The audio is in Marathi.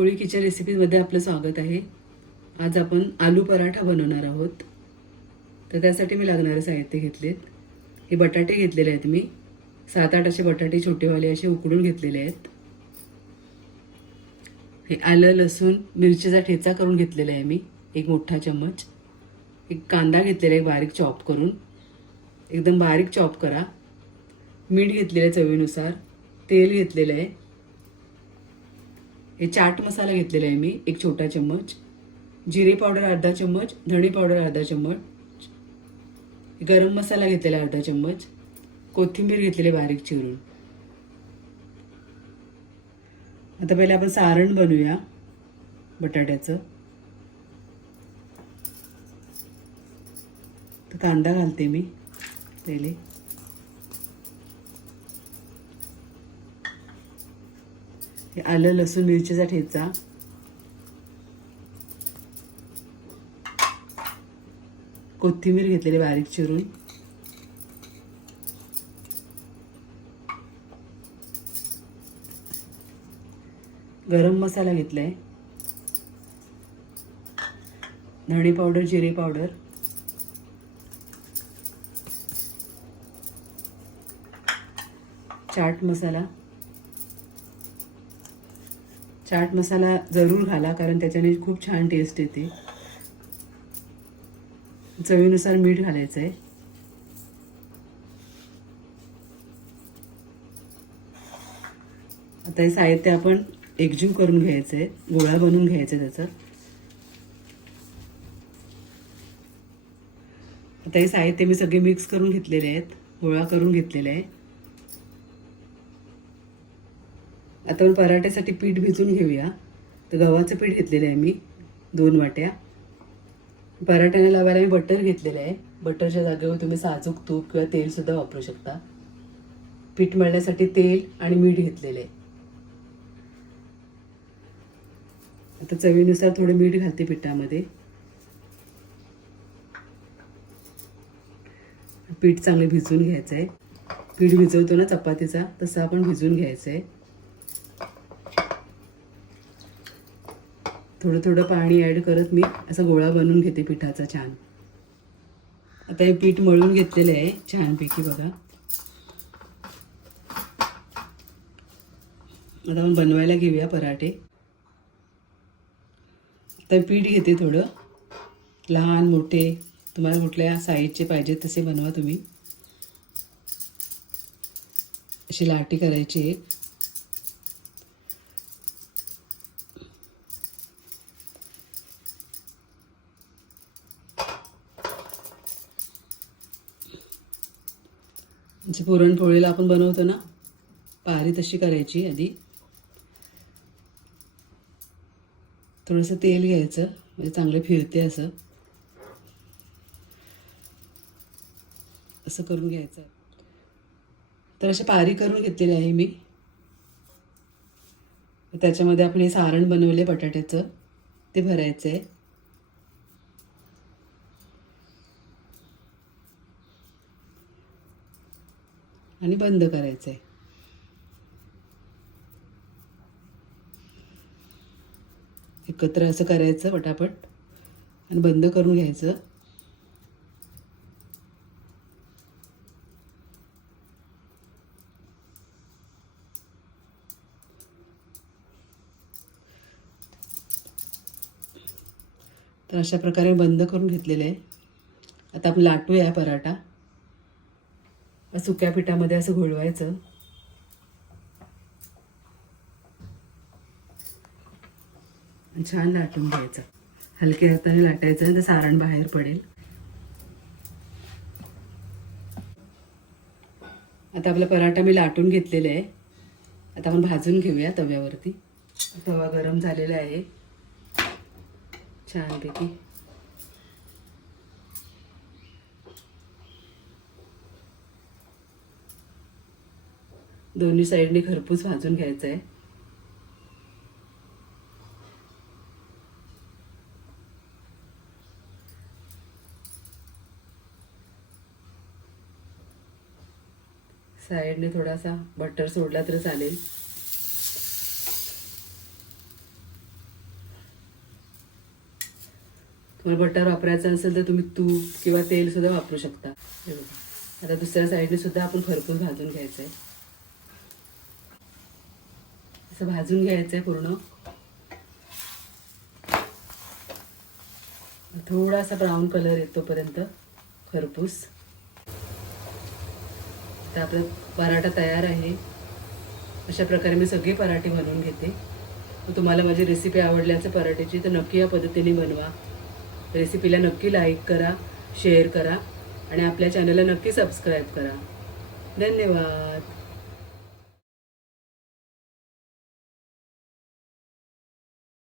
ओळखीच्या रेसिपीमध्ये आपलं स्वागत आहे. आज आपण आलू पराठा बनवणार आहोत. तर त्यासाठी मी लागणारे साहित्य घेतलेत. हे बटाटे घेतलेले आहेत मी. सात आठ असे बटाटे छोटेवाले असे उकडून घेतलेले आहेत. हे आलं लसूण मिरचीचा ठेचा करून घेतलेला आहे मी. एक मोठा चम्मच. एक कांदा घेतलेला आहे बारीक चॉप करून. एकदम बारीक चॉप करा. मीठ घेतलेलं आहे चवीनुसार. तेल घेतलेलं आहे. हे चाट मसाला घेतलेला आहे मी एक छोटा चम्मच. जिरे पावडर अर्धा चम्मच धणे पावडर अर्धा चम्मच. गरम मसाला घेतलेला अर्धा चम्मच. कोथिंबीर घेतलेली बारीक चिरून. आता पहिले आपण सारण बनवूया बटाट्याचं. तर कांदा घालते मी पहिले. हे आलं लसूण मिरचीचा ठेचा. कोथिंबीर घेतलेली बारीक चिरून. गरम मसाला घेतलाय. धणे पावडर जिरे पावडर. चाट मसाला. चाट मसाला जरूर घाला कारण त्याच्याने खूप छान टेस्ट येते. चवीनुसार मीठ घालायचं आहे आता हे साहित्य आपण एकजीव करून घ्यायचं आहे गोळा बनवून घ्यायचा त्याचा. आता हे साहित्य मी सगळे मिक्स करून घेतलेले आहेत गोळा करून घेतलेले आहे. आता आपण पराठ्यासाठी पीठ भिजून घेऊया. तर गव्हाचं पीठ घेतलेलं आहे मी दोन वाट्या. पराठ्याला लावायला मी बटर घेतलेलं आहे. बटरच्या जागेवर तुम्ही साजूक तूप किंवा तेलसुद्धा वापरू शकता. पीठ मळण्यासाठी तेल आणि मीठ घेतलेलं आहे. आता चवीनुसार थोडं मीठ घालते पिठामध्ये. पीठ चांगले भिजवून घ्यायचं आहे पीठ भिजवतो ना चपातीचा तसं आपण भिजवून घ्यायचं आहे थोडं थोडं पाणी ॲड करत मी असा गोळा बनवून घेते पिठाचा छान. आता हे पीठ मळून घेतलेलं आहे छानपैकी बघा. आता आपण बनवायला घेऊया पराठे. आता पीठ घेते थोडं. लहान मोठे तुम्हाला कुठल्या साईजचे पाहिजे तसे बनवा तुम्ही. अशी लाटी करायची एक म्हणजे पुरणपोळीला आपण बनवतो ना पारी तशी करायची आधी. थोडंसं तेल घ्यायचं म्हणजे चांगलं फिरते असं. असं करून घ्यायचं. तर अशी पारी करून घेतलेली आहे मी. त्याच्यामध्ये आपण हे सारण बनवले बटाट्याचं. ते भरायचं आहे आणि बंद करायचं आहे एकत्र असं करायचं पटापट आणि बंद करून घ्यायचं. तर अशा प्रकारे बंद करून घेतलेलं आहे. आता आपण लाटूया पराठा. सुक्या पिठामध्ये असं घोळवायचं. छान लाटून घ्यायचं. हलक्या हाताने लाटायचं आणि ते सारण बाहेर पडेल. आता आपला पराठा मी लाटून घेतलेला आहे. आता आपण भाजून घेऊया तव्यावरती. तवा गरम झालेला आहे. छानपैकी. दोन्ही साईडने खरपूस भाजून घ्यायचं आहे साईडने थोडासा बटर सोडला तर चालेल. तुम्हाला बटर वापरायचं असेल तर तुम्ही तूप किंवा तेल सुद्धा वापरू शकता. आता दुसऱ्या साईडने सुद्धा आपण खरपूस भाजून घ्यायचं आहे असं भाजून घ्यायचं आहे पूर्ण. थोडासा ब्राऊन कलर येतोपर्यंत खरपूस. तर आपला पराठा तयार आहे. अशा प्रकारे मी सगळे पराठे बनवून घेते. तुम्हाला माझी रेसिपी आवडली असेल पराठ्याची तर नक्की या पद्धतीने बनवा. रेसिपीला नक्की लाईक करा शेअर करा आणि आपल्या चॅनलला नक्की सबस्क्राईब करा. धन्यवाद.